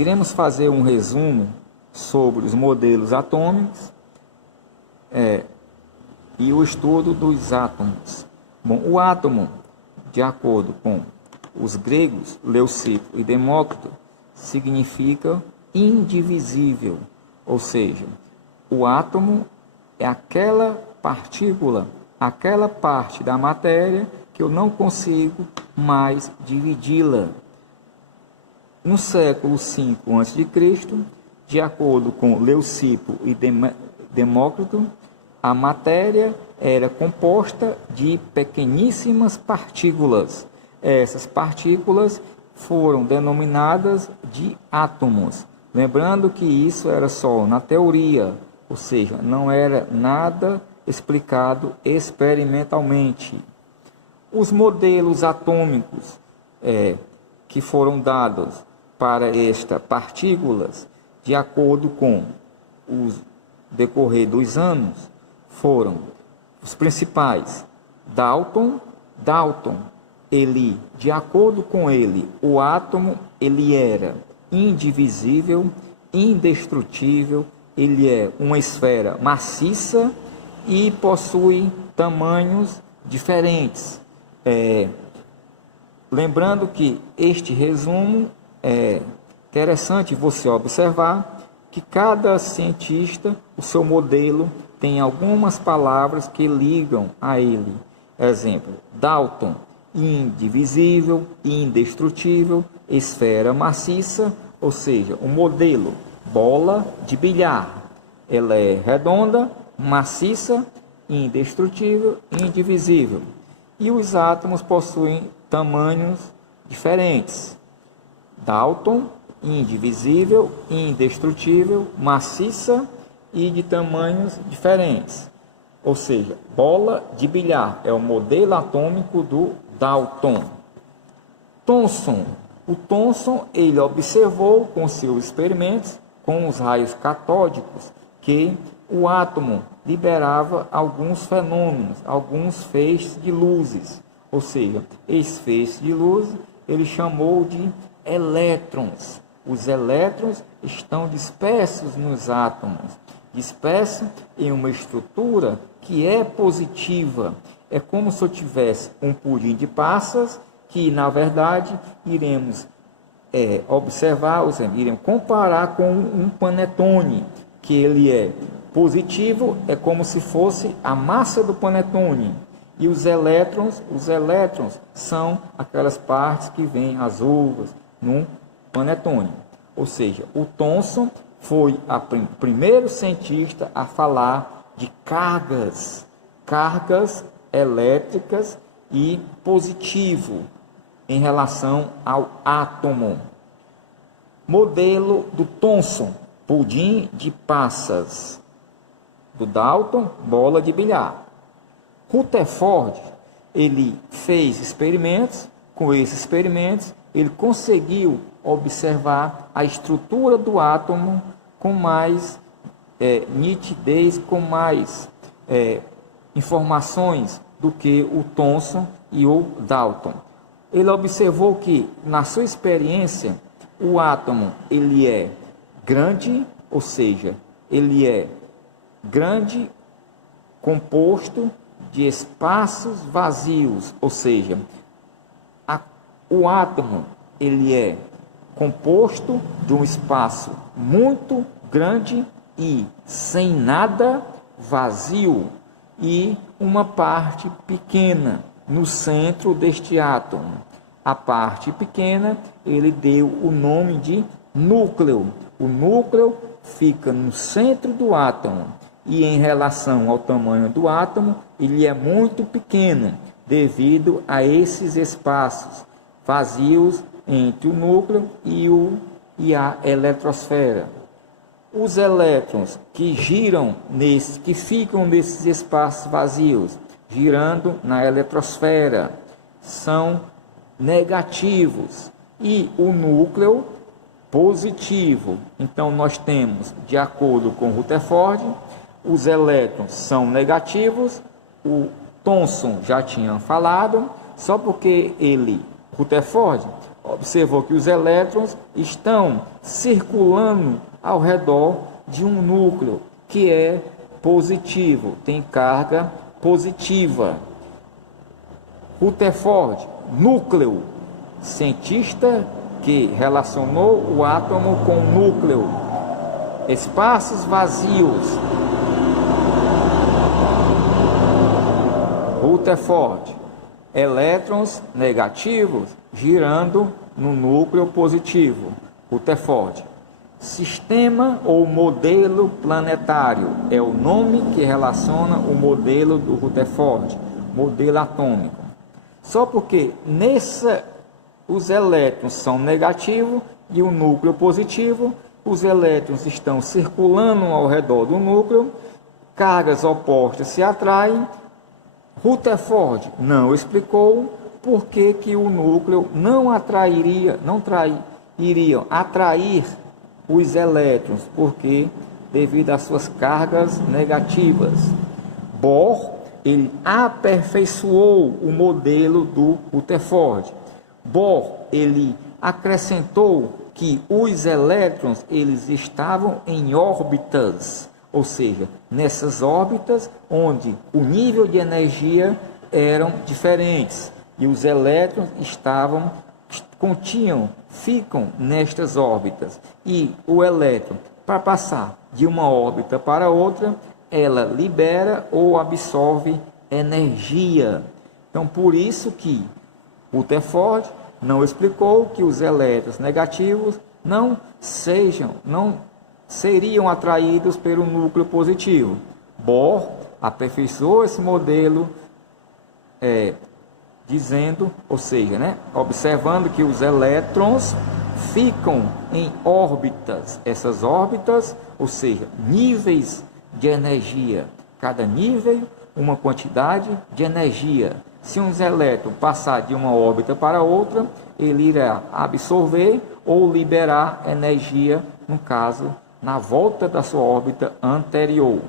iremos fazer um resumo sobre os modelos atômicos e o estudo dos átomos. Bom, o átomo, de acordo com os gregos, Leucipo e Demócrito, significa indivisível, ou seja, o átomo é aquela partícula, aquela parte da matéria que eu não consigo mais dividi-la. No século V a.C., de acordo com Leucipo e Demócrito, a matéria era composta de pequeníssimas partículas. Essas partículas foram denominadas de átomos. Lembrando que isso era só na teoria, ou seja, não era nada explicado experimentalmente. Os modelos atômicos que foram dados para estas partículas, de acordo com o decorrer dos anos, foram os principais. Dalton, ele, de acordo com ele, o átomo ele era indivisível, indestrutível, ele é uma esfera maciça e possui tamanhos diferentes. Lembrando que este resumo é interessante você observar que cada cientista, o seu modelo, tem algumas palavras que ligam a ele. Exemplo, Dalton, indivisível, indestrutível, esfera maciça, ou seja, o modelo bola de bilhar. Ela é redonda, maciça, indestrutível, indivisível. E os átomos possuem tamanhos diferentes. Dalton, indivisível, indestrutível, maciça e de tamanhos diferentes. Ou seja, bola de bilhar é o modelo atômico do Dalton. Thomson. O Thomson, ele observou com seus experimentos, com os raios catódicos, que o átomo liberava alguns fenômenos, alguns feixes de luzes. Ou seja, esse feixe de luz ele chamou de elétrons. Os elétrons estão dispersos nos átomos, dispersos em uma estrutura que é positiva. É como se eu tivesse um pudim de passas, que na verdade iremos observar, ou seja, iremos comparar com um panetone, que ele é positivo, é como se fosse a massa do panetone. E os elétrons são aquelas partes que vêm as uvas num panetone. Ou seja, o Thomson foi o primeiro cientista a falar de cargas elétricas e positivo em relação ao átomo. Modelo do Thomson, pudim de passas. Do Dalton, bola de bilhar. Rutherford, ele fez experimentos, com esses experimentos ele conseguiu observar a estrutura do átomo com mais nitidez, com mais informações do que o Thomson e o Dalton. Ele observou que, na sua experiência, o átomo ele é grande, ou seja, ele é grande, composto de espaços vazios, ou seja, o átomo ele é composto de um espaço muito grande e sem nada, vazio, e uma parte pequena no centro deste átomo. A parte pequena ele deu o nome de núcleo. O núcleo fica no centro do átomo e, em relação ao tamanho do átomo, ele é muito pequeno devido a esses espaços vazios entre o núcleo e a eletrosfera. Os elétrons que que ficam nesses espaços vazios, girando na eletrosfera, são negativos e o núcleo positivo. Então nós temos, de acordo com Rutherford, os elétrons são negativos. O Thomson já tinha falado, só porque Rutherford observou que os elétrons estão circulando ao redor de um núcleo que é positivo, tem carga positiva. Rutherford, núcleo, cientista que relacionou o átomo com o núcleo. Espaços vazios. Rutherford, elétrons negativos girando no núcleo positivo. Rutherford. Sistema ou modelo planetário é o nome que relaciona o modelo do Rutherford, modelo atômico. Só porque os elétrons são negativos e o núcleo positivo, os elétrons estão circulando ao redor do núcleo, cargas opostas se atraem. Rutherford não explicou por que o núcleo não iriam atrair os elétrons, porque devido às suas cargas negativas. Bohr, ele aperfeiçoou o modelo do Rutherford. Bohr, ele acrescentou que os elétrons eles estavam em órbitas, ou seja, nessas órbitas onde o nível de energia eram diferentes e os elétrons ficam nestas órbitas, e o elétron, para passar de uma órbita para outra, ela libera ou absorve energia. Então, por isso que Rutherford não explicou que os elétrons negativos não seriam atraídos pelo núcleo positivo. Bohr aperfeiçoou esse modelo, dizendo, ou seja, observando que os elétrons ficam em órbitas. Essas órbitas, ou seja, níveis de energia. Cada nível, uma quantidade de energia. Se um elétron passar de uma órbita para outra, ele irá absorver ou liberar energia, no caso, na volta da sua órbita anterior.